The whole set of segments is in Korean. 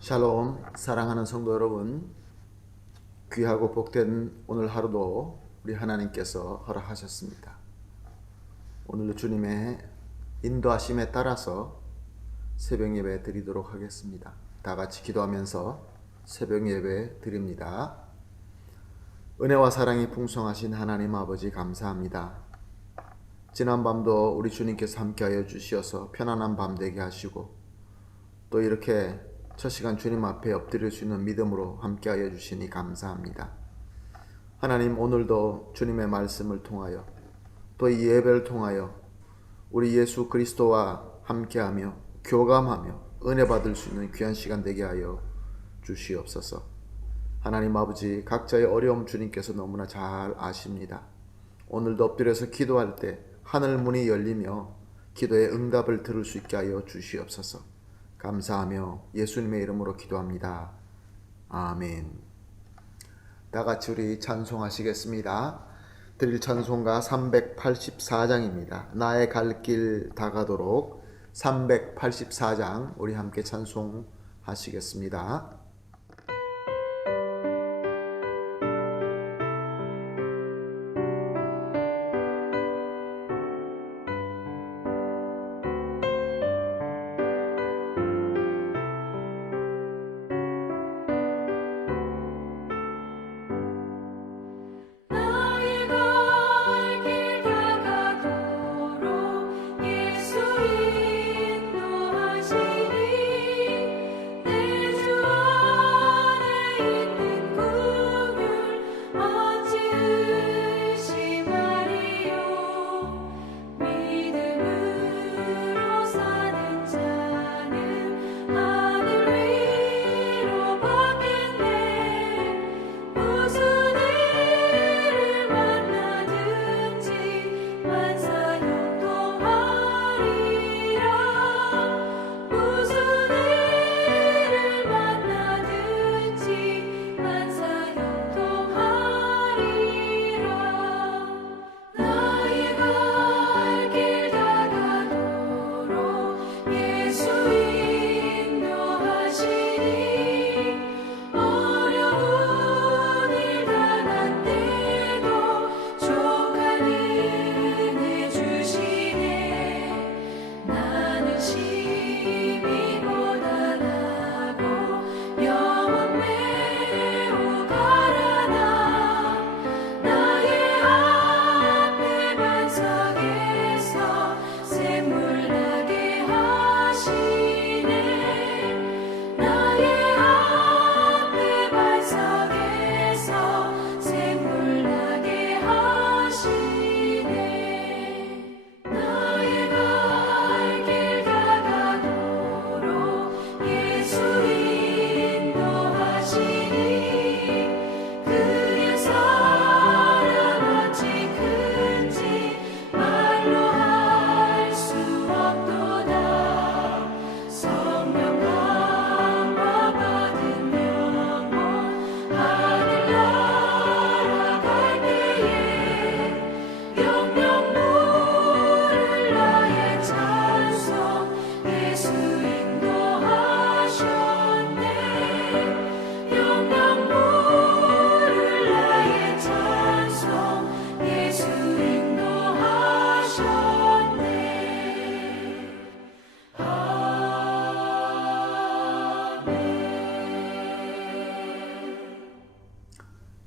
샬롬, 사랑하는 성도 여러분, 귀하고 복된 오늘 하루도 우리 하나님께서 허락하셨습니다. 오늘도 주님의 인도하심에 따라서 새벽 예배 드리도록 하겠습니다. 다 같이 기도하면서 새벽 예배 드립니다. 은혜와 사랑이 풍성하신 하나님 아버지 감사합니다. 지난 밤도 우리 주님께서 함께하여 주시어서 편안한 밤 되게 하시고 또 이렇게 첫 시간 주님 앞에 엎드릴 수 있는 믿음으로 함께하여 주시니 감사합니다. 하나님, 오늘도 주님의 말씀을 통하여 또 이 예배를 통하여 우리 예수 그리스도와 함께하며 교감하며 은혜 받을 수 있는 귀한 시간 되게 하여 주시옵소서. 하나님 아버지, 각자의 어려움 주님께서 너무나 잘 아십니다. 오늘도 엎드려서 기도할 때 하늘 문이 열리며 기도의 응답을 들을 수 있게 하여 주시옵소서. 감사하며 예수님의 이름으로 기도합니다. 아멘. 다 같이 우리 찬송하시겠습니다. 드릴 찬송가 384장입니다. 나의 갈 길 다가도록 384장 우리 함께 찬송하시겠습니다.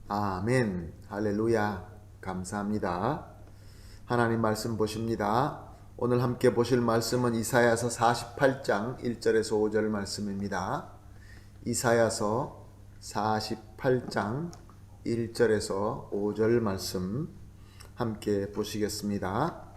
아멘. 할렐루야. 감사합니다. 하나님 말씀 보십니다. 오늘 함께 보실 말씀은 이사야서 48장 1절에서 5절 말씀입니다. 이사야서 48장 1절에서 5절 말씀 함께 보시겠습니다.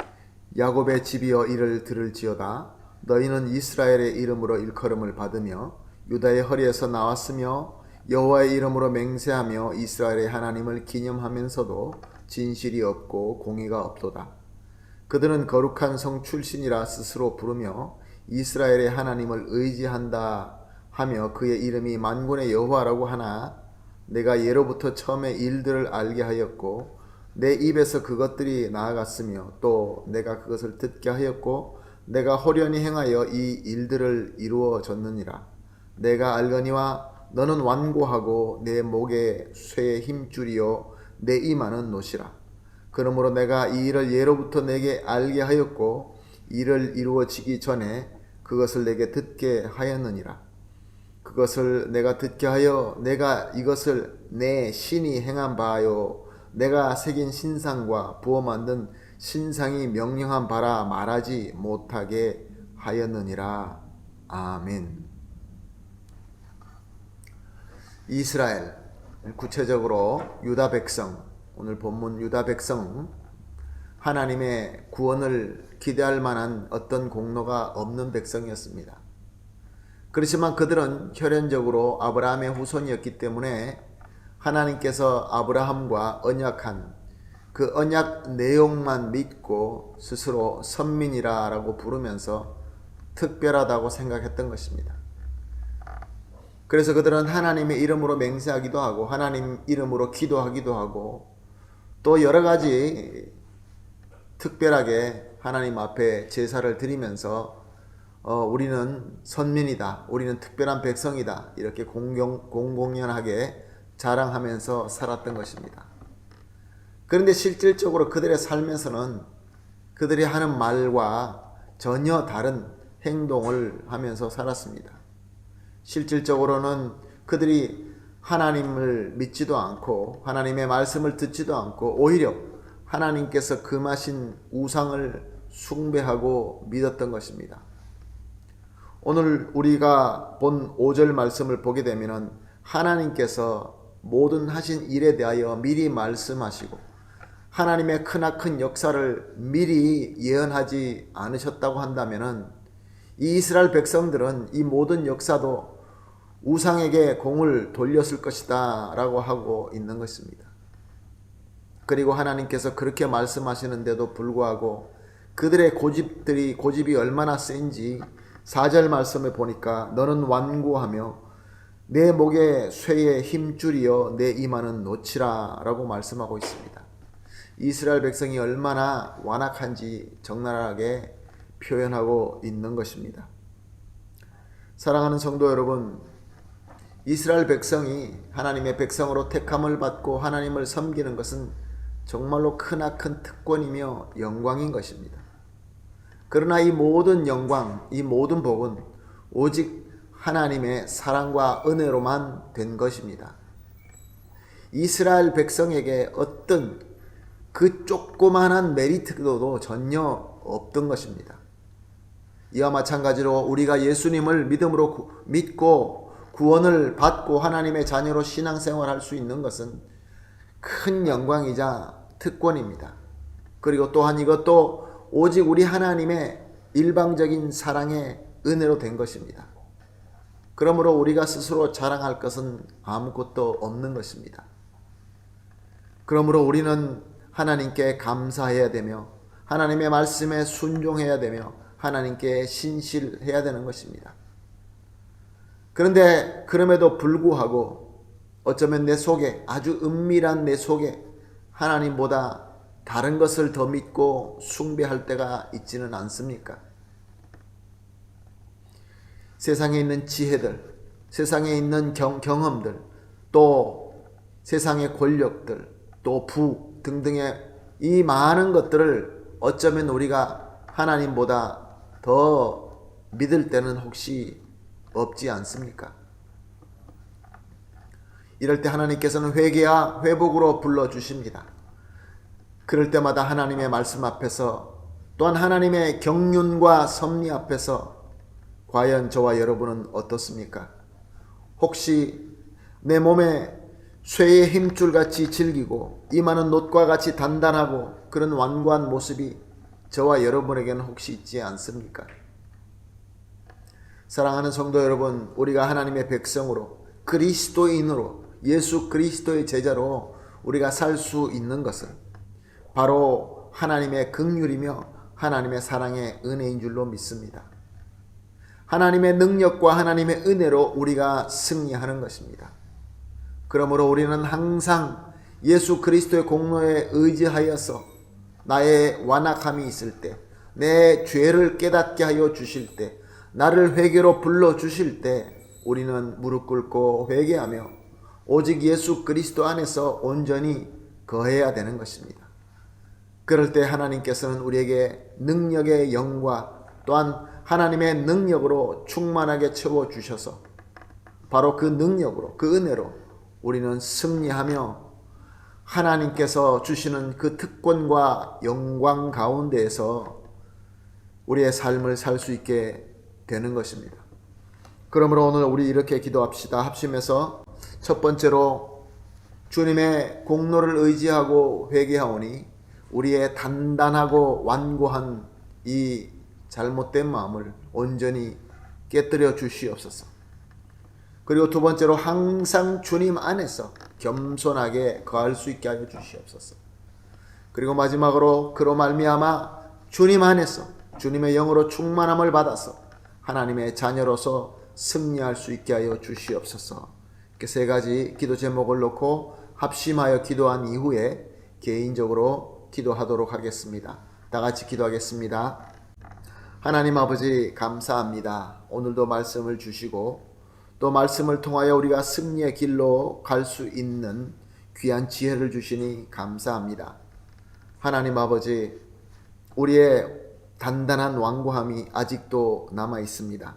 야곱의 집이여 이를 들을지어다. 너희는 이스라엘의 이름으로 일컬음을 받으며 유다의 허리에서 나왔으며 여호와의 이름으로 맹세하며 이스라엘의 하나님을 기념하면서도 진실이 없고 공의가 없도다. 그들은 거룩한 성 출신이라 스스로 부르며 이스라엘의 하나님을 의지한다 하며 그의 이름이 만군의 여호와라고 하나 내가 예로부터 처음에 일들을 알게 하였고 내 입에서 그것들이 나아갔으며 또 내가 그것을 듣게 하였고 내가 호련히 행하여 이 일들을 이루어졌느니라. 내가 알거니와 너는 완고하고 내 목에 쇠의 힘줄이요 내 이마는 노시라. 그러므로 내가 이 일을 예로부터 내게 알게 하였고 이를 이루어지기 전에 그것을 내게 듣게 하였느니라. 그것을 내가 듣게 하여 내가 이것을 내 신이 행한 바요 내가 새긴 신상과 부어 만든 신상이 명령한 바라 말하지 못하게 하였느니라. 아멘. 이스라엘, 구체적으로 유다 백성, 오늘 본문 유다 백성, 하나님의 구원을 기대할 만한 어떤 공로가 없는 백성이었습니다. 그렇지만 그들은 혈연적으로 아브라함의 후손이었기 때문에 하나님께서 아브라함과 언약한 그 언약 내용만 믿고 스스로 선민이라고 부르면서 특별하다고 생각했던 것입니다. 그래서 그들은 하나님의 이름으로 맹세하기도 하고 하나님 이름으로 기도하기도 하고 또 여러 가지 특별하게 하나님 앞에 제사를 드리면서 우리는 선민이다, 우리는 특별한 백성이다 이렇게 공공연하게 자랑하면서 살았던 것입니다. 그런데 실질적으로 그들의 삶에서는 그들이 하는 말과 전혀 다른 행동을 하면서 살았습니다. 실질적으로는 그들이 하나님을 믿지도 않고 하나님의 말씀을 듣지도 않고 오히려 하나님께서 금하신 우상을 숭배하고 믿었던 것입니다. 오늘 우리가 본 5절 말씀을 보게 되면 하나님께서 모든 하신 일에 대하여 미리 말씀하시고 하나님의 크나큰 역사를 미리 예언하지 않으셨다고 한다면 이 이스라엘 백성들은 이 모든 역사도 우상에게 공을 돌렸을 것이다 라고 하고 있는 것입니다. 그리고 하나님께서 그렇게 말씀하시는데도 불구하고 그들의 고집이 얼마나 센지 4절 말씀을 보니까 너는 완고하며 내 목에 쇠의 힘줄이여 내 이마는 노치라 라고 말씀하고 있습니다. 이스라엘 백성이 얼마나 완악한지 적나라하게 표현하고 있는 것입니다. 사랑하는 성도 여러분, 이스라엘 백성이 하나님의 백성으로 택함을 받고 하나님을 섬기는 것은 정말로 크나큰 특권이며 영광인 것입니다. 그러나 이 모든 영광, 이 모든 복은 오직 하나님의 사랑과 은혜로만 된 것입니다. 이스라엘 백성에게 어떤 그 조그만한 메리트도 전혀 없던 것입니다. 이와 마찬가지로 우리가 예수님을 믿음으로 믿고 구원을 받고 하나님의 자녀로 신앙생활할 수 있는 것은 큰 영광이자 특권입니다. 그리고 또한 이것도 오직 우리 하나님의 일방적인 사랑의 은혜로 된 것입니다. 그러므로 우리가 스스로 자랑할 것은 아무것도 없는 것입니다. 그러므로 우리는 하나님께 감사해야 되며 하나님의 말씀에 순종해야 되며 하나님께 신실해야 되는 것입니다. 그런데 그럼에도 불구하고 어쩌면 내 속에 아주 은밀한 내 속에 하나님보다 다른 것을 더 믿고 숭배할 때가 있지는 않습니까? 세상에 있는 지혜들, 세상에 있는 경험들, 또 세상의 권력들, 또 부 등등의 이 많은 것들을 어쩌면 우리가 하나님보다 더 믿을 때는 혹시 없지 않습니까? 이럴 때 하나님께서는 회개와 회복으로 불러주십니다. 그럴 때마다 하나님의 말씀 앞에서 또한 하나님의 경륜과 섭리 앞에서 과연 저와 여러분은 어떻습니까? 혹시 내 몸에 쇠의 힘줄같이 질기고 이마는 놋과 같이 단단하고 그런 완고한 모습이 저와 여러분에게는 혹시 있지 않습니까? 사랑하는 성도 여러분, 우리가 하나님의 백성으로 그리스도인으로 예수 그리스도의 제자로 우리가 살 수 있는 것은 바로 하나님의 긍휼이며 하나님의 사랑의 은혜인 줄로 믿습니다. 하나님의 능력과 하나님의 은혜로 우리가 승리하는 것입니다. 그러므로 우리는 항상 예수 그리스도의 공로에 의지하여서 나의 완악함이 있을 때, 내 죄를 깨닫게 하여 주실 때, 나를 회개로 불러 주실 때 우리는 무릎 꿇고 회개하며 오직 예수 그리스도 안에서 온전히 거해야 되는 것입니다. 그럴 때 하나님께서는 우리에게 능력의 영과 또한 하나님의 능력으로 충만하게 채워주셔서 바로 그 능력으로, 그 은혜로 우리는 승리하며 하나님께서 주시는 그 특권과 영광 가운데에서 우리의 삶을 살 수 있게 되는 것입니다. 그러므로 오늘 우리 이렇게 기도합시다. 합심해서 첫 번째로 주님의 공로를 의지하고 회개하오니 우리의 단단하고 완고한 이 잘못된 마음을 온전히 깨뜨려 주시옵소서. 그리고 두 번째로 항상 주님 안에서 겸손하게 거할 수 있게 하여 주시옵소서. 그리고 마지막으로 그로 말미암아 주님 안에서 주님의 영으로 충만함을 받아서 하나님의 자녀로서 승리할 수 있게 하여 주시옵소서. 이렇게 세 가지 기도 제목을 놓고 합심하여 기도한 이후에 개인적으로 기도하도록 하겠습니다. 다 같이 기도하겠습니다. 하나님 아버지 감사합니다. 오늘도 말씀을 주시고 또 말씀을 통하여 우리가 승리의 길로 갈 수 있는 귀한 지혜를 주시니 감사합니다. 하나님 아버지, 우리의 단단한 완고함이 아직도 남아 있습니다.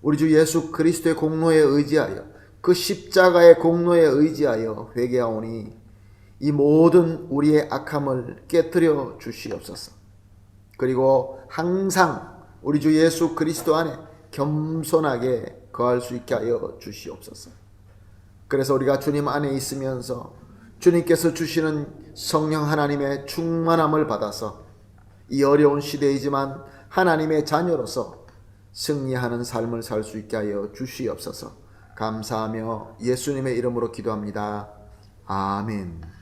우리 주 예수 그리스도의 공로에 의지하여 그 십자가의 공로에 의지하여 회개하오니 이 모든 우리의 악함을 깨뜨려 주시옵소서. 그리고 항상 우리 주 예수 그리스도 안에 겸손하게 거할 수 있게 하여 주시옵소서. 그래서 우리가 주님 안에 있으면서 주님께서 주시는 성령 하나님의 충만함을 받아서 이 어려운 시대이지만 하나님의 자녀로서 승리하는 삶을 살 수 있게 하여 주시옵소서. 감사하며 예수님의 이름으로 기도합니다. 아멘.